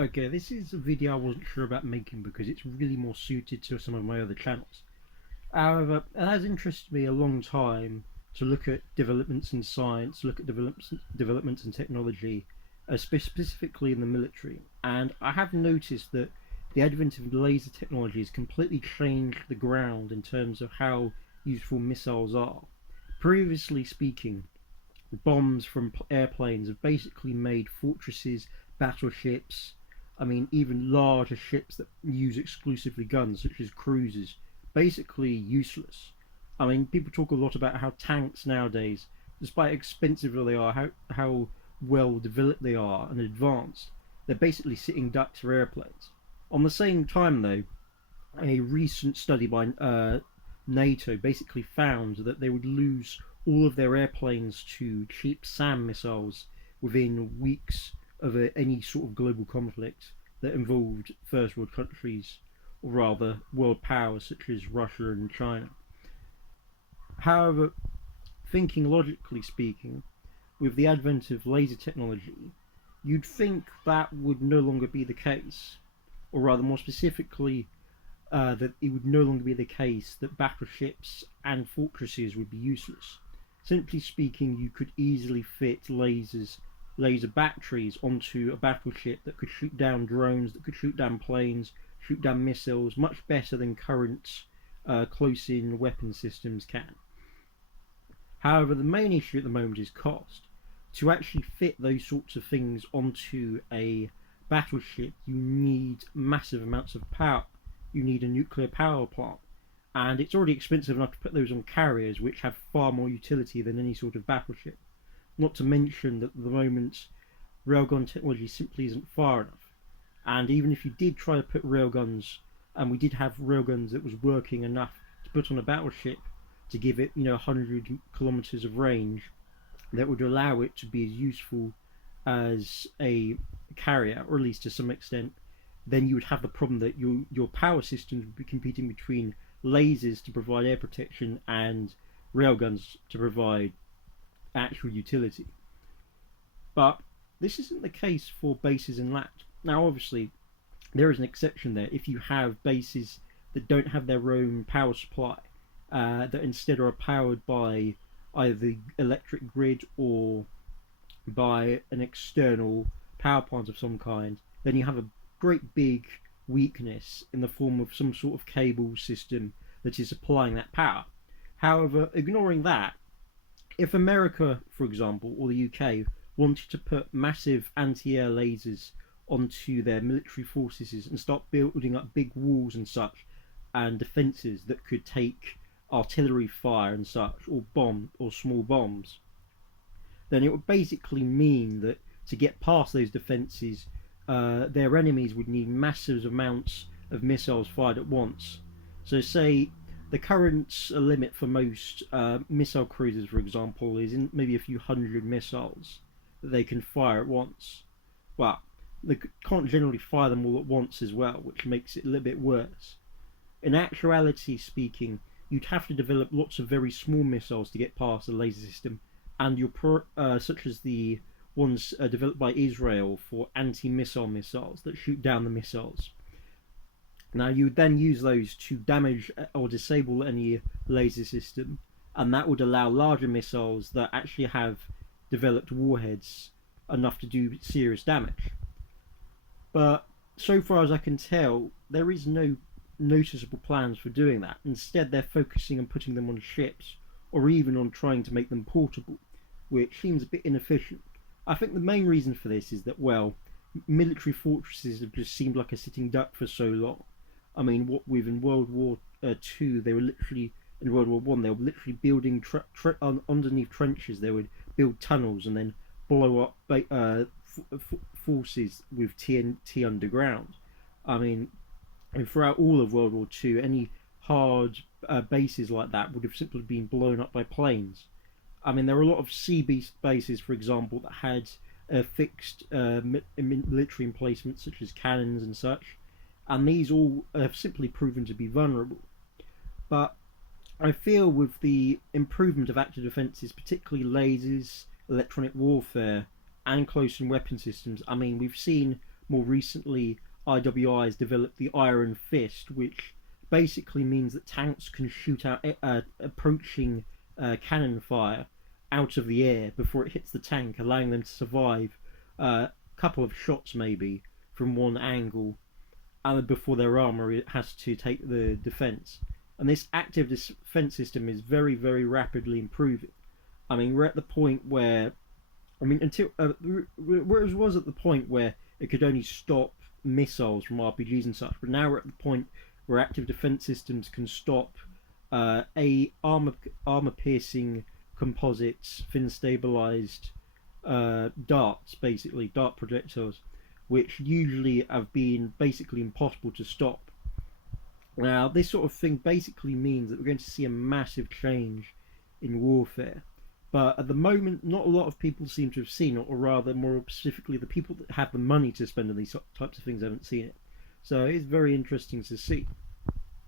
Okay, this is a video I wasn't sure about making because it's really more suited to some of my other channels. However, it has interested me a long time to look at developments in science, look at developments in technology, specifically in the military. And I have noticed that the advent of laser technology has completely changed the ground in terms of how useful missiles are. Previously speaking, bombs from airplanes have basically made fortresses, battleships, even larger ships that use exclusively guns, such as cruisers, basically useless. People talk a lot about how tanks nowadays, despite how expensive they are, how well developed they are and advanced, they're basically sitting ducks for airplanes. On the same time, though, a recent study by NATO basically found that they would lose all of their airplanes to cheap SAM missiles within weeks of any sort of global conflict that involved first world countries, or rather world powers such as Russia and China. However, thinking logically speaking, with the advent of laser technology, you'd think that would no longer be the case, or rather, more specifically, that it would no longer be the case that battleships and fortresses would be useless. Simply speaking, you could easily fit laser batteries onto a battleship that could shoot down drones, that could shoot down planes, shoot down missiles, much better than current close-in weapon systems can. However, the main issue at the moment is cost. To actually fit those sorts of things onto a battleship, you need massive amounts of power. You need a nuclear power plant, and it's already expensive enough to put those on carriers, which have far more utility than any sort of battleship. Not to mention that at the moment, railgun technology simply isn't far enough. And even if you did try to put railguns, and we did have railguns that was working enough to put on a battleship to give it, 100 kilometers of range, that would allow it to be as useful as a carrier, or at least to some extent, then you would have the problem that your power systems would be competing between lasers to provide air protection and railguns to provide actual utility. But this isn't the case for bases in land. Now, obviously, there is an exception there. If you have bases that don't have their own power supply, that instead are powered by either the electric grid or by an external power plant of some kind, then you have a great big weakness in the form of some sort of cable system that is supplying that power. However, ignoring that, if America, for example, or the UK wanted to put massive anti-air lasers onto their military forces and start building up big walls and such, and defences that could take artillery fire and such, or small bombs, then it would basically mean that to get past those defences, their enemies would need massive amounts of missiles fired at once. So, say the current limit for most missile cruisers, for example, is in maybe a few hundred missiles that they can fire at once. Well, they can't generally fire them all at once as well, which makes it a little bit worse. In actuality speaking, you'd have to develop lots of very small missiles to get past the laser system, and such as the ones developed by Israel for anti-missile missiles that shoot down the missiles. Now, you would then use those to damage or disable any laser system, and that would allow larger missiles that actually have developed warheads enough to do serious damage. But so far as I can tell, there is no noticeable plans for doing that. Instead, they're focusing on putting them on ships, or even on trying to make them portable, which seems a bit inefficient. I think the main reason for this is that, well, military fortresses have just seemed like a sitting duck for so long. What with in World War II, they were literally in World War One. They were literally building underneath trenches. They would build tunnels and then blow up forces with TNT underground. And throughout all of World War II, any hard bases like that would have simply been blown up by planes. There are a lot of sea bases, for example, that had fixed military emplacements such as cannons and such, and these all have simply proven to be vulnerable. But I feel with the improvement of active defences, particularly lasers, electronic warfare, and close-in weapon systems, we've seen more recently, IWI has developed the Iron Fist, which basically means that tanks can shoot out approaching cannon fire out of the air before it hits the tank, allowing them to survive a couple of shots maybe from one angle, and before their armor has to take the defense. And this active defense system is very, very rapidly improving. I mean, we're at the point where, I mean, until where it was at the point where it could only stop missiles from RPGs and such, but now we're at the point where active defense systems can stop a armor piercing composites, fin stabilized darts, basically dart projectiles, which usually have been basically impossible to stop. Now, this sort of thing basically means that we're going to see a massive change in warfare. But at the moment, not a lot of people seem to have seen it, or rather, more specifically, the people that have the money to spend on these types of things haven't seen it. So it's very interesting to see.